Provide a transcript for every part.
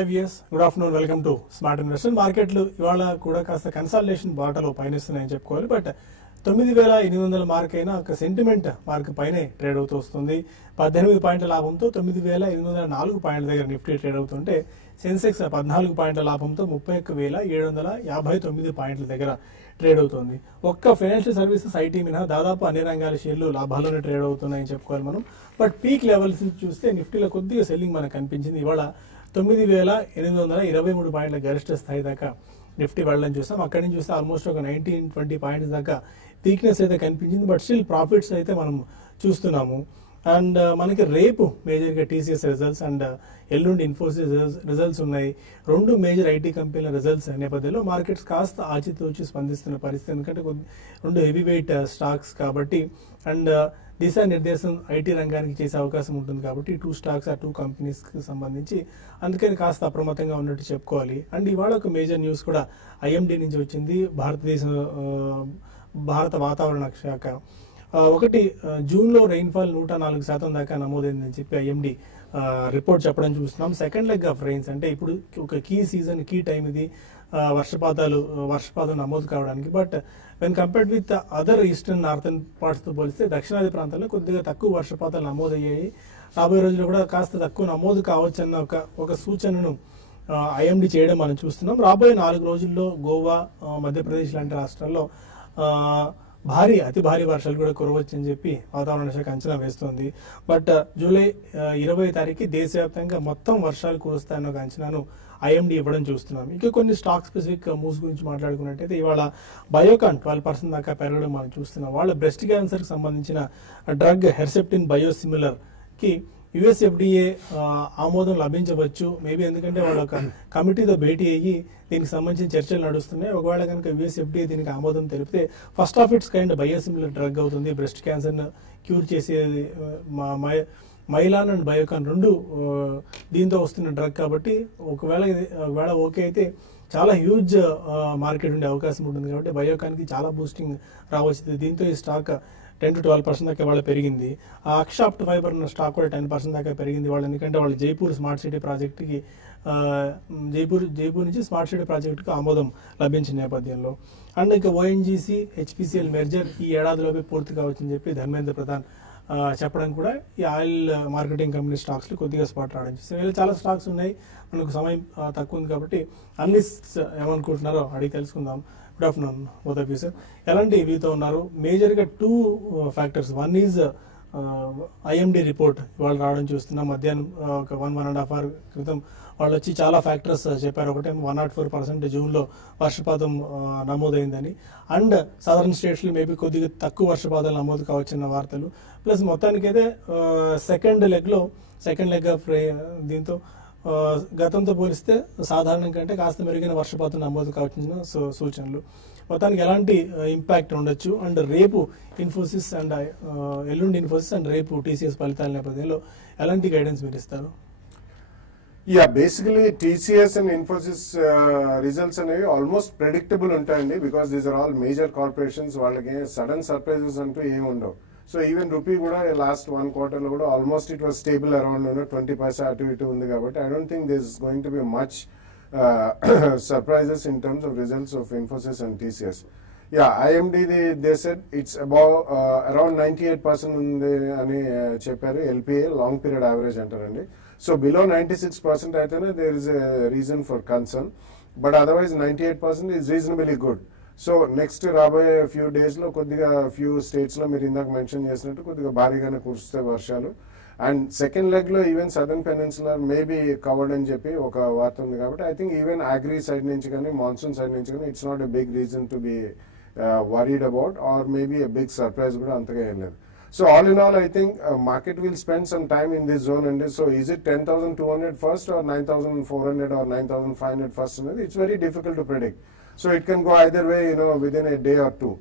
IVS good afternoon, welcome to smart investor. మార్కెట్లు ఇవాళ కూడా కాస్త కన్సాలిడేషన్ బాటలో పయనిస్తున్నాయని చెప్పుకోవాలి. బట్ 9,800 మార్క్ అయినా ఒక సెంటిమెంట్ మార్క్ పైనే ట్రేడ్ అవుతూ వస్తుంది. 18 పాయింట్ల లాభంతో 9,804 పాయింట్ల దగ్గర నిఫ్టీ ట్రేడ్ అవుతుంటే సెన్సెక్స్ 14 పాయింట్ల లాభంతో 31,759 పాయింట్ల దగ్గర ట్రేడ్ అవుతుంది. ఒక్క ఫైనాన్షియల్ సర్వీసెస్, ఐటీ మినహా దాదాపు అన్ని రంగాల షేర్లు లాభాల్లోనే ట్రేడ్ అవుతున్నాయని చెప్పుకోవాలి మనం. బట్ పీక్ లెవెల్స్ చూస్తే నిఫ్టీలో కొద్దిగా సెల్లింగ్ మనకు కనిపించింది. ఇవాళ 9,823 పాయింట్ల గరిష్ట స్థాయి దాకా నిఫ్టీ వెళ్ళడం చూస్తాం. అక్కడి నుంచి చూస్తే ఆల్మోస్ట్ ఒక 19-20 పాయింట్స్ దాకా వీక్నెస్ అయితే కనిపించింది. బట్ స్టిల్ ప్రాఫిట్స్ అయితే మనం చూస్తున్నాము. అండ్ మనకి రేపు మేజర్గా టీసీఎస్ రిజల్ట్స్ అండ్ ఎల్లుండి ఇన్ఫోసిస్ రిజల్ట్స్ ఉన్నాయి. రెండు మేజర్ ఐటీ కంపెనీల రిజల్ట్స్ నేపథ్యంలో మార్కెట్స్ కాస్త ఆచితూచి స్పందిస్తున్న పరిస్థితి. ఎందుకంటే రెండు హెవీ వెయిట్ స్టాక్స్ కాబట్టి అండ్ దిశానిర్దేశం ఐటీ రంగానికి చేసే అవకాశం ఉంటుంది కాబట్టి టూ స్టాక్స్ ఆ టూ కంపెనీస్కి సంబంధించి అందుకని కాస్త అప్రమత్తంగా ఉన్నట్టు చెప్పుకోవాలి. అండ్ ఇవాళ ఒక మేజర్ న్యూస్ కూడా ఐఎండీ నుంచి వచ్చింది. భారత వాతావరణ శాఖ ఒకటి జూన్లో రెయిన్ఫాల్ 104% దాకా నమోదైందని చెప్పి ఐఎండీ రిపోర్ట్ చెప్పడం చూస్తున్నాం. సెకండ్ లెగ్ ఆఫ్ రెయిన్స్ అంటే ఇప్పుడు ఒక కీ సీజన్, కీ టైం ఇది వర్షపాతం నమోదు కావడానికి. But when compared with other eastern northern పార్ట్స్తో పోలిస్తే దక్షిణాది ప్రాంతాల్లో కొద్దిగా తక్కువ వర్షపాతాలు నమోదయ్యాయి. రాబోయే రోజుల్లో కూడా కాస్త తక్కువ నమోదు కావచ్చన్న ఒక సూచనను ఐఎండీ చేయడం మనం చూస్తున్నాం. రాబోయే 4 రోజుల్లో గోవా, మధ్యప్రదేశ్ లాంటి రాష్ట్రాల్లో అతి భారీ వర్షాలు కూడా కురవచ్చని చెప్పి వాతావరణ శాఖ అంచనా వేస్తోంది. బట్ జూలై 20 తారీఖు దేశవ్యాప్తంగా మొత్తం వర్షాలు కురుస్తాయన్న ఒక అంచనాను ఐఎండీ ఇవ్వడం చూస్తున్నాం. ఇంకా కొన్ని స్టాక్ స్పెసిఫిక్ మూవ్స్ గురించి మాట్లాడుకున్నట్టయితే ఇవాళ బయోకాన్ 12% దాకా పెరగడం మనం చూస్తున్నాం. వాళ్ళ బ్రెస్ట్ క్యాన్సర్కి సంబంధించిన డ్రగ్ హెర్సెప్టిన్ బయోసిమిలర్ కి యుఎస్ ఎఫ్డిఏ ఆమోదం లభించవచ్చు మేబీ, ఎందుకంటే వాళ్ళ ఒక కమిటీతో భేటీ అయ్యి దీనికి సంబంధించిన చర్చలు నడుస్తున్నాయి. ఒకవేళ కనుక యుఎస్ ఎఫ్డిఏ దీనికి ఆమోదం తెలిపితే first of its kind biosimilar drug అవుతుంది. బ్రెస్ట్ క్యాన్సర్ను క్యూర్ చేసేది మైలాన్ అండ్ బయోకాన్ రెండు దీంతో వస్తున్న డ్రగ్ కాబట్టి ఒకవేళ ఓకే అయితే చాలా హ్యూజ్ మార్కెట్ ఉండే అవకాశం ఉంటుంది. కాబట్టి బయోకాన్కి చాలా బూస్టింగ్ రావచ్చు. దీంతో ఈ స్టాక్ 10-12% దాకా వాళ్ళ పెరిగింది. అక్షాప్ట్ ఫైబర్ స్టాక్ కూడా 10% దాకా పెరిగింది వాళ్ళు. ఎందుకంటే వాళ్ళు జైపూర్ స్మార్ట్ సిటీ ప్రాజెక్టుకి జైపూర్ నుంచి స్మార్ట్ సిటీ ప్రాజెక్టుకి ఆమోదం లభించిన నేపథ్యంలో అండ్ ఇంకా ఓఎన్జీసీ హెచ్పిసిఎల్ మెర్జర్ ఈ ఏడాదిలోపే పూర్తి కావచ్చని చెప్పి ధర్మేంద్ర ప్రధాన్ చెప్పడం కూడా ఈ ఆయిల్ మార్కెటింగ్ కంపెనీ స్టాక్స్ లో కొద్దిగా స్పాట్ రావడం చూస్తాం. ఇలా చాలా స్టాక్స్ ఉన్నాయి. మనకు సమయం తక్కువ ఉంది కాబట్టి అనలిస్ట్స్ ఏమనుకుంటున్నారో అడిగి తెలుసుకుందాం. Good afternoon both of you sir. ఎలాంటి వ్యూతో ఉన్నారు? మేజర్గా 2 factors. One is IMD report ఇవాళ రావడం చూస్తున్నాం. మధ్యాహ్నం ఒక 1.5 hour క్రితం వాళ్ళు వచ్చి చాలా ఫ్యాక్టర్స్ చెప్పారు. ఒకటే 104% జూన్లో వర్షపాతం నమోదైందని అండ్ సదర్న్ స్టేట్స్లో మేబీ కొద్దిగా తక్కువ వర్షపాతాలు నమోదు కావచ్చన్న వార్తలు. ప్లస్ మొత్తానికైతే సెకండ్ లెగ్ ఆఫ్ దీంతో గతంతో పోలిస్తే సాధారణం కంటే కాస్త మెరుగైన వర్షపాతం నమోదు కావాల్సిన సూచనలు. మొత్తానికి ఎలాంటి ఇంపాక్ట్ ఉండొచ్చు అండ్ రేపు ఇన్ఫోసిస్ అండ్ ఎల్లుండి ఇన్ఫోసిస్ అండ్ రేపు టీసీఎస్ ఫలితాల నేపథ్యంలో ఎలాంటి గైడెన్స్ మీరు ఇస్తారు? Yeah, basically TCS and Infosys results అనేవి ఆల్మోస్ట్ ప్రెడిక్టబుల్ ఉంటాయండి. Because these are all major corporations. వాళ్ళకి సడన్ సర్ప్రైజెస్ అంటూ ఏమి ఉండవు. సో ఈవెన్ రూపీ కూడా లాస్ట్ 1 quarter లో కూడా almost it was stable around 20% అటు ఇటు ఉంది. కాబట్టి I don't think this is going to be much surprises in terms of results of Infosys and TCS. Yeah, IMD they said it's about around 98% ఉంది అని చెప్పారు. LPA long period average అంటారండి. So below 96% అయితేనే there is a reason for concern. But otherwise 98% is reasonably good. So next రాబోయే few days లో కొద్దిగా few states లో మీరు ఇందాక మెన్షన్ చేసినట్టు కొద్దిగా భారీగానే కురుస్తాయి వర్షాలు. అండ్ సెకండ్ లెగ్ లో even southern peninsular maybe covered అని చెప్పి ఒక వార్త ఉంది. కాబట్టి I think even agri side నుంచి కానీ మాన్సూన్ సైడ్ నుంచి కానీ it's not a big reason to be worried about or maybe a big surprise కూడా అంతగా ఏం లేదు. So all in all I think market will spend some time in this zone and so is it 10,200 first or 9,400 or 9,500 first? It's very difficult to predict. So it can go either way, within a day or two.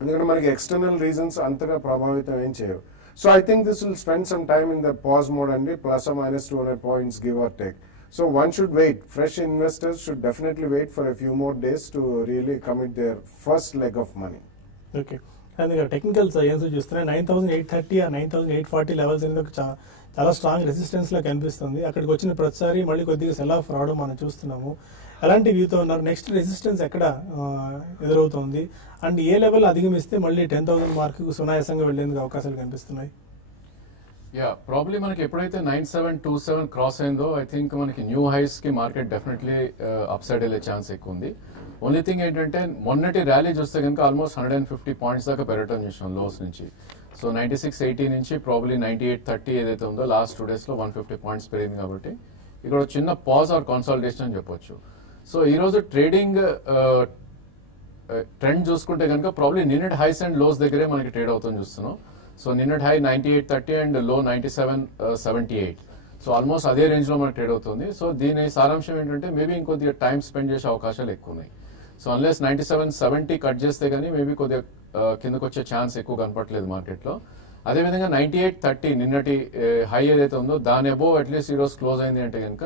ఎందుకంటే మనకి external reasons అంతగా ప్రభావితం ఏం చేయవు. So I think this will spend some time in the pause mode and plus or minus 200 points give or take. So one should wait. Fresh investors should definitely wait for a few more days to really commit their first leg of money. Okay. అందుకే technicals ఏం చూస్తున్నాయి 9830 ఆ 9840 levels అనేది ఒక చాలా strong resistance లా కనిపిస్తుంది. అక్కడికి వచ్చిన ప్రతిసారి మళ్ళీ కొద్దిగా సెల్ ఆఫ్ రావడం మనం చూస్తున్నాము. ఎలాంటి వ్యూతో ఉన్నారు? నెక్స్ట్ రెసిస్టెన్స్ ఎక్కడ ఎదురవుతుంది అండ్ ఏ లెవెల్ అధిగమిస్తే మళ్ళీ 10,000 మార్కు సునాయాసంగా వెళ్లేందుకు అవకాశాలు కనిపిస్తున్నాయి? ప్రాబ్లీ మనకి ఎప్పుడైతే 9727 క్రాస్ అయిందో ఐ థింక్ మనకి న్యూ హైస్ కి మార్కెట్ డెఫినెట్లీ అప్ సైడ్ వెళ్ళే ఛాన్స్ ఎక్కువ ఉంది. ఓన్లీ థింగ్ ఏంటంటే మొన్నటి ర్యాలీ చూస్తే కనుక ఆల్మోస్ట్ 150 పాయింట్స్ దాకా పెరగటం చూసాం లోస్ నుంచి. సో 9680 నుంచి ప్రాబ్లీ 9830 ఏదైతే ఉందో లాస్ట్ 2 days లో 150 పాయింట్స్ పెరిగింది కాబట్టి ఇక్కడ చిన్న పాజ్ ఆర్ కన్సాలిడేషన్ అని చెప్పొచ్చు. సో ఈ రోజు ట్రేడింగ్ ట్రెండ్ చూసుకుంటే కనుక ప్రాబ్లీ నిన్నటి హైస్ అండ్ లోస్ దగ్గరే మనకి ట్రేడ్ అవుతుంది చూస్తున్నాం. సో నిన్నటి హై 9830 అండ్ లో 9778. సో ఆల్మోస్ట్ అదే రేంజ్ లో మనకి ట్రేడ్ అవుతుంది. సో దీని సారాంశం ఏంటంటే మేబీ ఇంకొద్దిగా టైం స్పెండ్ చేసే అవకాశాలు ఎక్కువ ఉన్నాయి. సో అన్లెస్ 9770 కట్ చేస్తే కానీ మేబీ కొద్దిగా కిందకు వచ్చే ఛాన్స్ ఎక్కువ కనపట్లేదు మార్కెట్ లో. అదేవిధంగా 9830 నిన్నటి హై ఏదైతే ఉందో దాని అబోవ్ అట్లీస్ట్ ఈ రోజు క్లోజ్ అయింది అంటే కనుక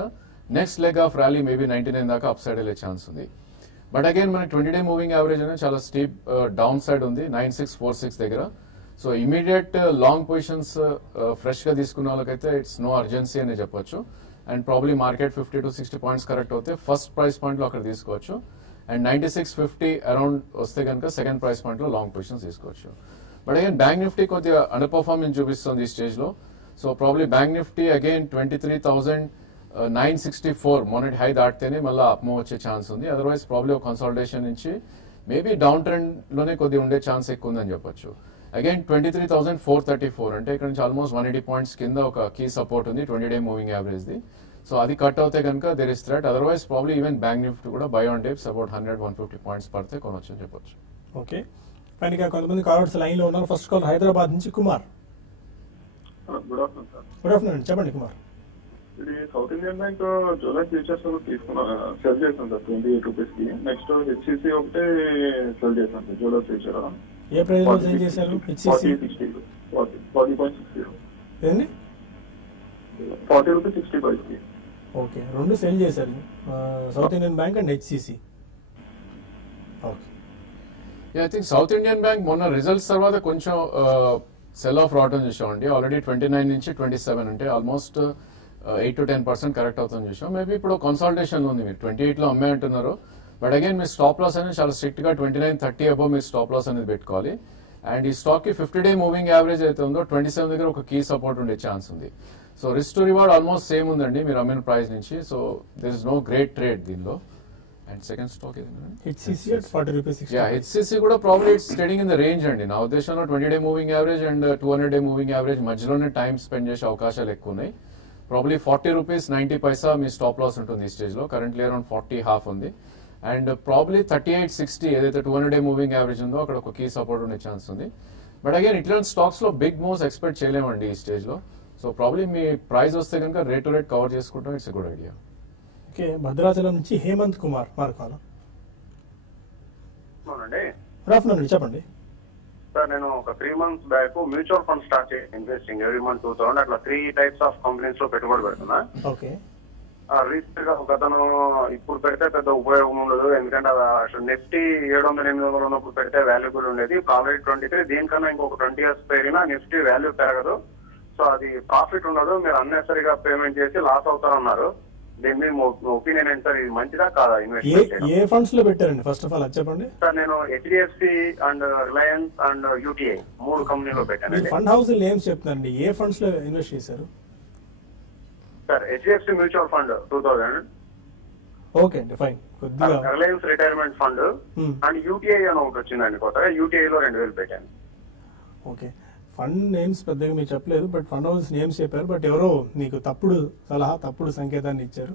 next leg of rally maybe 99 దాకా అప్ సైడ్ వెళ్ళే ఛాన్స్ ఉంది. బట్ అగైన్ మనకి 20-day మూవింగ్ యావరేజ్ అనేది చాలా స్టీప్ డౌన్ సైడ్ ఉంది 9646 దగ్గర. So immediate long positions fresh గా తీసుకున్న వాళ్ళకైతే ఇట్స్ నో అర్జెన్సీ అని చెప్పొచ్చు. And probably market 50 to 60 points correct అవుతే ఫస్ట్ ప్రైస్ పాయింట్ లో అక్కడ తీసుకోవచ్చు. అండ్ 9650 అరౌండ్ వస్తే కనుక సెకండ్ ప్రైస్ పాయింట్ లో లాంగ్ పొజిషన్స్ తీసుకోవచ్చు. బట్ అగైన్ బ్యాంక్ నిఫ్టీ కొద్దిగా అండర్ పర్ఫార్మెన్స్ చూపిస్తుంది ఈ స్టేజ్ లో. So probably bank Nifty again 23,964 మొన్నటి హై దాటితేనే మళ్ళీ అప్మూవ్ వచ్చే ఛాన్స్ ఉంది. అదర్వైజ్ ప్రాబ్లీ ఒక కన్సాలిడేషన్ నుంచి మేబీ డౌన్ ట్రెండ్ లోనే కొద్దిగా ఉండే ఛాన్స్ ఎక్కువ ఉందని చెప్పొచ్చు. అగైన్ 23,434 అంటే ఇక్కడ నుంచి ఆల్మోస్ట్ 180 పాయింట్స్ కింద ఒక కీ సపోర్ట్ ఉంది 20-day మూవింగ్ యావరేజ్ ది. సో అది కట్ అవుతే కనుక there is threat. Otherwise probably even bank Nifty కూడా buy on dips about 100-150 points పడితే కొనొచ్చు అని చెప్పొచ్చు. ఓకే పైన కొంతమంది కాలర్స్ లైన్ లో ఉన్నారు. ఫస్ట్ కాల్ హైదరాబాద్ నుంచి Kumar. Good afternoon sir. Good afternoon, చెప్పండి కుమార్. ఇది south Indian bank July futures తీసుకున్నా సెల్ చేశాను సార్ 28 రూపీస్ కి. నెక్స్ట్ హెచ్సిసి ఒకటే సెల్ చేశాను సార్ జూలై ఫ్యూచర్. ఏ ప్రైస్ లో సెల్ చేశారు? హెచ్సిసి 40.60 ఏంది 40 రూపీస్ 60 పైస్ కి. ఓకే రెండు సెల్ చేశారు south Indian bank and HCC. Okay I think south Indian bank మొన్న రిజల్ట్స్ తర్వాత కొంచెం సెల్ ఆఫ్ రావడం చూసామండి. ఆల్రెడీ 29 నుంచి 27 అంటే ఆల్మోస్ట్ 8 to 10% కరెక్ట్ అవుతుంది చూసాం. మేబీ ఇప్పుడు కన్సాలిడేషన్ ఉంది. మీరు 28 లో అమ్మే అంటున్నారు. బట్ అగైన్ మీ స్టాప్ లాస్ అనేది చాలా స్ట్రిక్ట్ గా 2930 అబౌవ్ మీరు స్టాప్ లాస్ అనేది పెట్టుకోవాలి. అండ్ ఈ స్టాక్ కి 50-day మూవింగ్ యావరేజ్ అయితే ఉందో 27 దగ్గర ఒక కీ సపోర్ట్ ఉండే ఛాన్స్ ఉంది. So risk to reward almost same ఉందండి మీరు అమ్మిన ప్రైస్ నుంచి. So there is no great trade దీనిలో. And second stock HCC at 40 rupees 60. HCC కూడా probably it's trading in the range అండి. నా ఉద్దేశంలో 20-day moving average and 200-day moving average మధ్యలోనే టైం స్పెండ్ చేసే అవకాశాలు ఎక్కువ ఉన్నాయి. ప్రాబ్లీ 40 రూపీస్ 90 పైసా మీ స్టాప్ లాస్ ఉంటుంది ఈ స్టేజ్ లో. కరెంట్లీ అరౌండ్ 40.5 ఉంది. అండ్ ప్రాబ్లీ 3860 ఏదైతే 200-day మూవింగ్ యావరేజ్ ఉందో అక్కడ ఒక కీ సపోర్ట్ ఉండే ఛాన్స్ ఉంది. బట్ అగైన్ ఇట్లాంటి స్టాక్స్ లో బిగ్ మూవ్స్ ఎక్స్పెక్ట్ చేయలేమండి ఈ స్టేజ్ లో. సో ప్రాబ్లీ మీ ప్రైస్ వస్తే కనుక రేట్ టు రేట్ కవర్ చేసుకుంటాం. It's a good idea. Okay Bhadrachalam నుంచి హేమంత్ కుమార్ మార్కాల. గుడ్ ఆఫ్టర్నూన్, చెప్పండి సార్. నేను ఒక 3 months back mutual fund start చేసి ఇన్వెస్టింగ్ ఎవ్రీ మంత్ 2000 అట్లా 3 types ఆఫ్ కంపెనీస్ లో పెట్టుబడి పెడుతున్నా. ఓకే రీసెంట్ గా ఒక అతను ఇప్పుడు పెడితే పెద్ద ఉపయోగం ఉండదు, ఎందుకంటే నిఫ్టీ 700-800 ఉన్నప్పుడు పెడితే వాల్యూ కూడా ఉండేది. ఆల్రెడీ 23 దీనికన్నా ఇంకొక 20 years పెరిగినా నిఫ్టీ వాల్యూ పెరగదు. సో అది ప్రాఫిట్ ఉండదు, మీరు అన్నెసరిగా పేమెంట్ చేసి లాస్ అవుతారన్నారు. దీని మీద ఒపీనియన్ ఏంటి సార్? ఇది మంచిదా కాదా ఇన్వెస్ట్మెంట్? ఏ ఫండ్స్ లో పెట్టారండి ఫస్ట్ ఆఫ్ ఆల్ అది చెప్పండి సార్. నేను HDFC and Reliance and UTI 3 కంపెనీలో పెట్టాను. ఫండ్ హౌస్ నేమ్స్ చెప్తానండి, ఏ ఫండ్స్ లో ఇన్వెస్ట్ చేశారు? Sir HDFC mutual fund 2000. Okay అండి ఫైన్. కొద్దిగా Reliance retirement fund and UTI అని ఒకటి వచ్చిందండి కొత్తగా, యూటీఐలో 2000 పెట్టాను. ఓకే ఫండ్ నేమ్స్ పెద్దగా మీరు చెప్పలేదు, బట్ ఫండ్ హౌస్ నేమ్స్ చెప్పారు. బట్ ఎవరో మీకు తప్పుడు సలహా తప్పుడు సంకేతాన్ని ఇచ్చారు.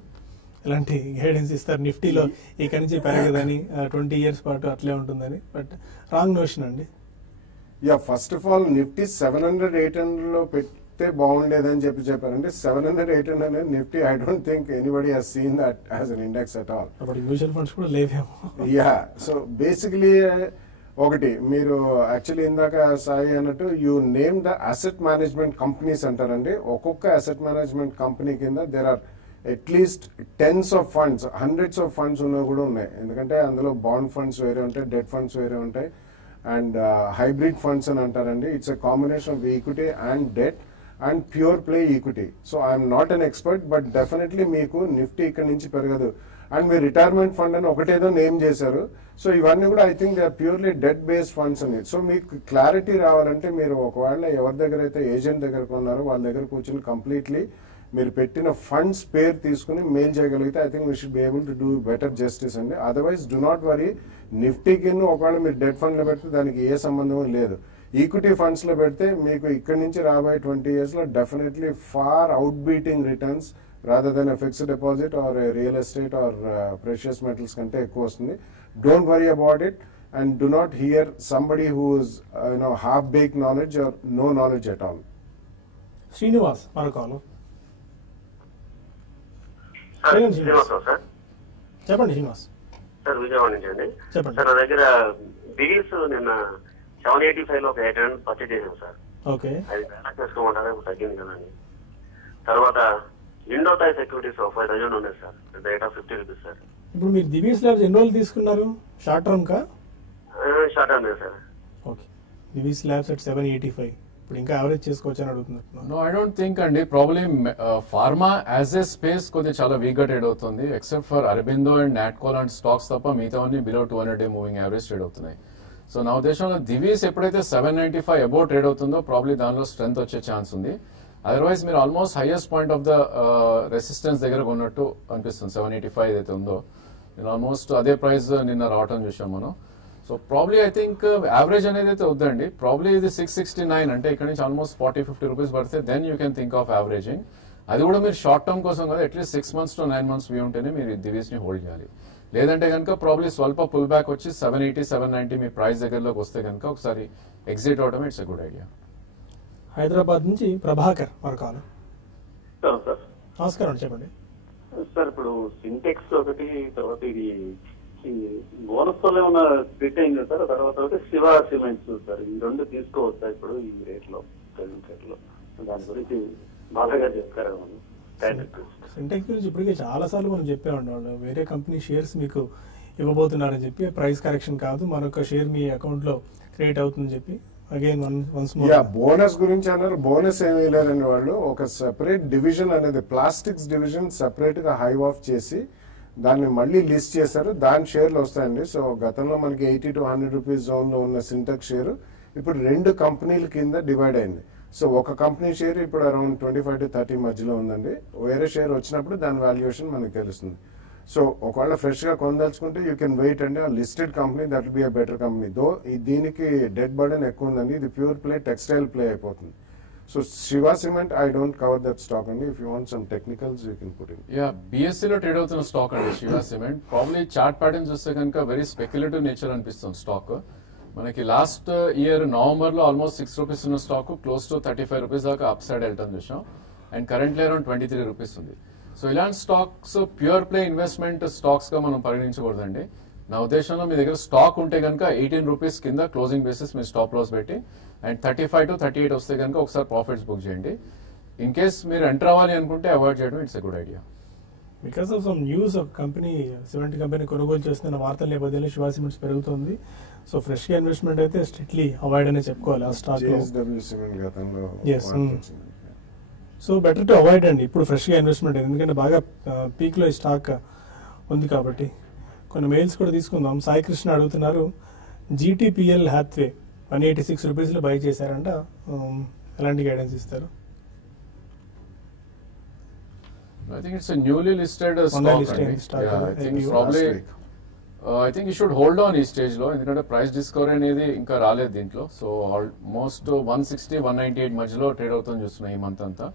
ఇలాంటి గైడెన్స్ ఇస్తారు నిఫ్టీలో ఇక్కడి నుంచి పెరగదని 20 years పాటు అట్లే ఉంటుందని. బట్ రాంగ్ నోషన్ అండి. ఫస్ట్ ఆఫ్ ఆల్ నిఫ్టీ 700-800 లో పెడితే బాగుండేదని చెప్పారంటే 700-800 అనేది Nifty. I don't think anybody has scene that as an index at all. అప్పుడు మ్యూచువల్ ఫండ్స్ కూడా లేవేమో. సో బేసికలీ ఒకటి మీరు యాక్చువల్లీ ఇందాక సాయి అన్నట్టు you name the asset management companies అంటారండి. ఒక్కొక్క అసెట్ మేనేజ్మెంట్ కంపెనీ కింద there are at least 10s of funds, 100s of funds ఉన్నవి కూడా ఉన్నాయి. ఎందుకంటే అందులో బాండ్ ఫండ్స్ వేరే ఉంటాయి, డెట్ ఫండ్స్ వేరే ఉంటాయి. అండ్ హైబ్రిడ్ ఫండ్స్ అని అంటారండి. It's a combination of equity and debt and pure play equity. So I'm not an expert, but definitely మీకు నిఫ్టీ ఇక్కడ నుంచి పెరగదు. అండ్ మీరు రిటైర్మెంట్ ఫండ్ అని ఒకటేదో నేమ్ చేశారు. సో ఇవన్నీ కూడా I think they are purely debt based funds అని. సో మీకు క్లారిటీ రావాలంటే మీరు ఒకవేళ ఎవరి దగ్గర అయితే ఏజెంట్ దగ్గర కొన్నారో వాళ్ళ దగ్గర కూర్చొని కంప్లీట్లీ మీరు పెట్టిన ఫండ్స్ పేరు తీసుకుని మెయిల్ చేయగలిగితే I think we should be able to do better justice అండి. అదర్వైజ్ డు నాట్ వరీ, నిఫ్టీకి ఒకవేళ మీరు డెట్ ఫండ్ లో పెడితే దానికి ఏ సంబంధం లేదు. ఈక్విటీ ఫండ్స్ లో పెడితే మీకు ఇక్కడ నుంచి రాబోయే 20 years లో definitely far out beating returns rather than fixed deposit or real estate or precious metals కంటే ఎక్కువ వస్తుంది. Don't worry about it and do not hear somebody who is half bake knowledge or no knowledge at all. Srinivas మరొకలు చెప్పండి. Srinivas sir Vijayawada నుంచి అండి. చెప్పండి sir నా దగ్గర బిగిల్స్ నిన్న 785 లో ఒక 800 పర్చేజ్ చేసాం సార్. ఓకే, అది బ్యాలెన్స్ చేసుకోమంటారా ఇప్పుడు తగ్గింది కదండి. తర్వాత ఇండోటై సెక్యూరిటీస్ 5000 ఉన్నాయి sir, rate of 50 rupees sir. ఇప్పుడు మీరు దివీస్ ల్యాబ్స్ ఎన్ని రోజులు తీసుకున్నారు? షార్ట్ టర్మ్ కా? Short term sir. Okay, Divi's Labs at 785 ఇప్పుడు ఇంకా యావరేజ్ చేసుకోవచ్చు అని అడుగుతున్నారు. నో, ఐ డోంట్ థింక్ అండి. Probably pharma as a space కొద్దిగా చాలా వీక్ గా ట్రేడ్ అవుతుంది. Except for Aurobindo and Natco లాంటి స్టాక్స్ తప్ప మిగతావన్నీ below 200-day moving average trade అవుతున్నాయి. సో నా ఉద్దేశంలో దివీస్ ఎప్పుడైతే 795 అబౌవ్ ట్రేడ్ అవుతుందో ప్రాబ్లీ దానిలో స్ట్రెంత్ వచ్చే ఛాన్స్ ఉంది. అదర్వైజ్ మీరు almost highest point of the resistance దగ్గర ఉన్నట్టు అనిపిస్తుంది. 785 ఏదైతే ఉందో నేను ఆల్మోస్ట్ అదే ప్రైస్ నిన్న రావటం చూసాం మనం. So probably I think average అనేది అయితే వద్దండి. ప్రాబ్లీ ఇది 669 అంటే ఇక్కడ నుంచి ఆల్మోస్ట్ 40-50 రూపీస్ పడితే then you can think of averaging. అది కూడా మీరు షార్ట్ టర్మ్ కోసం కదా, at least 6 months to 9 months view ఉంటేనే మీరు దివీస్ ని హోల్డ్ చేయాలి. లేదంటే కనుక ప్రాబ్లీ స్వల్ప పుల్ బ్యాక్ వచ్చి 780-790 మీ ప్రైస్ దగ్గరలోకి వస్తే కనుక ఒకసారి ఎగ్జిట్ అవడం it's a good idea. Hyderabad నుంచి ప్రభాకర్ మరొకలు. సార్ నమస్కారం, చెప్పండి సార్. ఇప్పుడు సింటెక్స్ ఒకటి, తర్వాత ఇది బోనస్ వల్ల ఏమన్నా స్ప్లిట్ అయింది సార్. తర్వాత శివ సిమెంట్స్ సార్, ఈ రెండు తీసుకోవచ్చా ఇప్పుడు ఈ రేట్ లో, రేట్ లో? దాని గురించి బాగా చెప్తారా? సింటెక్స్ గురించి ఇప్పటికే చాలా సార్లు మనం చెప్పామండి. వాళ్ళు వేరే కంపెనీ షేర్స్ మీకు ఇవ్వబోతున్నారని చెప్పి, ప్రైస్ కరెక్షన్ కాదు, మరొక షేర్ మీ అకౌంట్ లో క్రియేట్ అవుతుందని చెప్పి అగైన్ వన్స్ మోర్. బోనస్ గురించి అన్నారు. బోనస్ ఏమీ లేదండి. వాళ్ళు ఒక సెపరేట్ డివిజన్ అనేది ప్లాస్టిక్స్ డివిజన్ సెపరేట్ గా హైవ్ ఆఫ్ చేసి దాన్ని మళ్ళీ లిస్ట్ చేశారు. దాని షేర్లు వస్తాయండి. సో గతంలో మనకి 80 to 100 రూపీస్ జోన్ లో ఉన్న సింటెక్స్ షేర్ ఇప్పుడు 2 కంపెనీల కింద డివైడ్ అయింది. సో ఒక కంపెనీ షేర్ ఇప్పుడు అరౌండ్ 25 to 30 మధ్యలో ఉందండి. వేరే షేర్ వచ్చినప్పుడు దాని వాల్యుయేషన్ మనకు తెలుస్తుంది. సో ఒకవేళ ఫ్రెష్ గా కొనదలుచుకుంటే యూ కెన్ వెయిట్ అండి. ఆ listed company that will be a better company. Though దీనికి డెట్ బర్డెన్ ఎక్కువ ఉందండి. ఇది ప్యూర్ ప్లే టెక్స్టైల్ ప్లే అయిపోతుంది. So Shiva cement I don't cover that stock అండి. If you want some technicals you can put in. BSE లో ట్రేడ్ అవుతున్న stock అండి Shiva cement. Probably chart pattern చూస్తే కనుక వెరీ స్పెక్యులేటివ్ నేచర్ అనిపిస్తుంది స్టాక్. మనకి లాస్ట్ ఇయర్ నవంబర్ లో ఆల్మోస్ట్ 6 రూపీస్ ఉన్న స్టాక్ క్లోజ్ టు 35 రూపీస్ దాకా అప్ సైడ్ వెళ్ళటం చూసాం. అండ్ కరెంట్లీ అరౌండ్ 23 రూపీస్ ఉంది. సో ఇలాంటి stocks pure play investment stocks గా మనం పరిగణించకూడదండి. నా ఉద్దేశంలో మీ దగ్గర స్టాక్ ఉంటే కనుక 18 రూపీస్ కింద క్లోజింగ్ బేసిస్ మీరు స్టాప్ లాస్ పెట్టి అండ్ 35 to 38 వస్తే కనుక ఒకసారి ప్రాఫిట్స్ బుక్ చేయండి. ఇన్ కేస్ మీరు ఎంటర్ అవ్వాలి అనుకుంటే అవాయిడ్ చేయడం it's a good idea. Because of some news ఒక కంపెనీ సిమెంట్ కంపెనీ కొనుగోలు చేస్తున్న వార్తల నేపథ్యంలో శివ సిమెంట్స్ పెరుగుతుంది. సో ఫ్రెష్ గా ఇన్వెస్ట్మెంట్ అయితే స్ట్రిక్ట్లీ అవాయిడ్ అనే చెప్పుకోవాలి ఆ స్టాక్ లో. సో బెటర్ టు అవాయిడ్ అండి ఇప్పుడు ఫ్రెష్ గా ఇన్వెస్ట్మెంట్, ఎందుకంటే బాగా పీక్ లో ఈ స్టాక్ ఉంది కాబట్టి. కొన్ని మెయిల్స్ కూడా తీసుకుందాం. సాయి కృష్ణ అడుగుతున్నారు, GTPL హ్యాత్వే 186 రూపీస్ లో బై చేశారంట, ఎలాంటి గైడెన్స్ ఇస్తారు? I think it's a newly listed stock. I think you should hold on ఈ స్టేజ్ లో, ఎందుకంటే ప్రైస్ డిస్కవరీ అనేది ఇంకా రాలేదు దీంట్లో. సో ఆల్మోస్ట్ 160-198 మధ్యలో ట్రేడ్ అవుతుంది చూస్తున్నాయి ఈ మంత్ అంతా.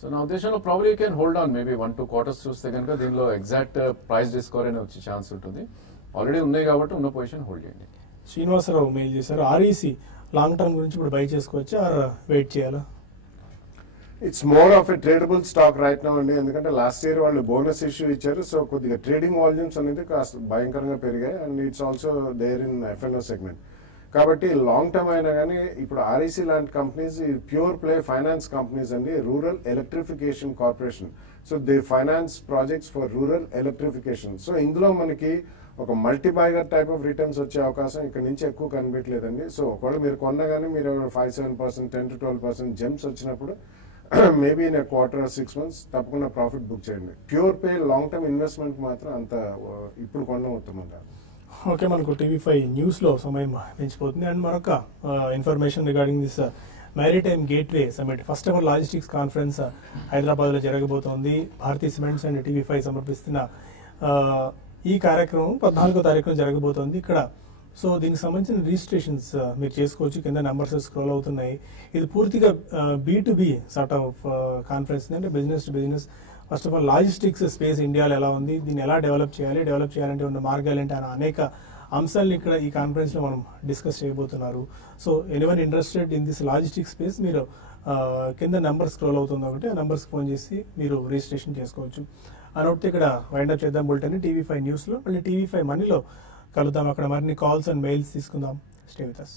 సో నా ఉద్దేశంలో probably you can hold on maybe 1-2 quarters చూస్తే కనుక దీనిలో ఎగ్జాక్ట్ ప్రైస్ డిస్కవరీ అనేది వచ్చే ఛాన్స్ ఉంటుంది. ఆల్రెడీ ఉన్నాయి కాబట్టి ఉన్న పొజిషన్ హోల్డ్ చేయండి. శ్రీనివాసరావు మెయిల్ చేశారు, REC లాంగ్ టర్మ్ గురించి ఇప్పుడు బై చేసుకోవచ్చా ఆర్ వెయిట్ చేయాలా? It's more of a tradable stock right now అండి. ఎందుకంటే లాస్ట్ ఇయర్ వాళ్ళు బోనస్ ఇష్యూ ఇచ్చారు. సో కొద్దిగా ట్రేడింగ్ వాల్యూమ్స్ అనేది కాస్త భయంకరంగా పెరిగాయి. And it's also there in F&O segment. కాబట్టి లాంగ్ టర్మ్ అయినా కానీ ఇప్పుడు REC లాంటి companies pure play finance companies అండి. Rural electrification corporation. So they finance projects for rural electrification. So ఇందులో మనకి ఒక మల్టీబాగర్ టైప్ ఆఫ్ రిటర్న్స్ వచ్చే అవకాశం ఇక్కడ నుంచి ఎక్కువ కనిపించలేదండి. సో ఒకవేళ మీరు కొన్నగానే మీరు 5-7%, 10-12% జంప్స్ వచ్చినప్పుడు మేబీ ఇన్ క్వార్టర్ 6 months తప్పకుండా ప్రాఫిట్ బుక్ చేయండి. Pure pay long term investment మాత్రం అంత ఇప్పుడు కొనడం ఉత్తమం కాదు. ఓకే, మనకు టీవీ5 న్యూస్ లో సమయం పెంచిపోతుంది. అండ్ మరొక information regarding this maritime gateway summit, first ever logistics conference Hyderabad లో జరగబోతోంది. భారతీయ సిమెంట్స్ అండ్ టీవీ5 సమర్పిస్తున్న ఈ కార్యక్రమం 14వ తారీఖున జరగబోతోంది ఇక్కడ. సో దీనికి సంబంధించిన రిజిస్ట్రేషన్స్ మీరు చేసుకోవచ్చు, కింద నెంబర్స్ స్క్రోల్ అవుతున్నాయి. ఇది పూర్తిగా B2B సార్ట్ ఆఫ్ కాన్ఫరెన్స్, అంటే business to business. First of all logistics space ఇండియాలో ఎలా ఉంది, దీన్ని ఎలా డెవలప్ చేయాలంటే ఉన్న మార్గాలు ఏంటి అనే అనేక అంశాలను ఇక్కడ ఈ కాన్ఫరెన్స్ లో మనం డిస్కస్ చేయబోతున్నారు. So anyone interested in this logistic space, మీరు కింద నెంబర్ స్క్రోల్ అవుతుంది ఒకటి, ఆ నెంబర్స్కి ఫోన్ చేసి మీరు రిజిస్ట్రేషన్ చేసుకోవచ్చు. అనొకటి ఇక్కడ వైండప్ చేద్దాం బులెటిన్ టీవీ5 న్యూస్ లో. మళ్ళీ టీవీ5 మనీలో కలుద్దాం. అక్కడ మరిన్ని కాల్స్ అండ్ మెయిల్స్ తీసుకుందాం. Stay with us.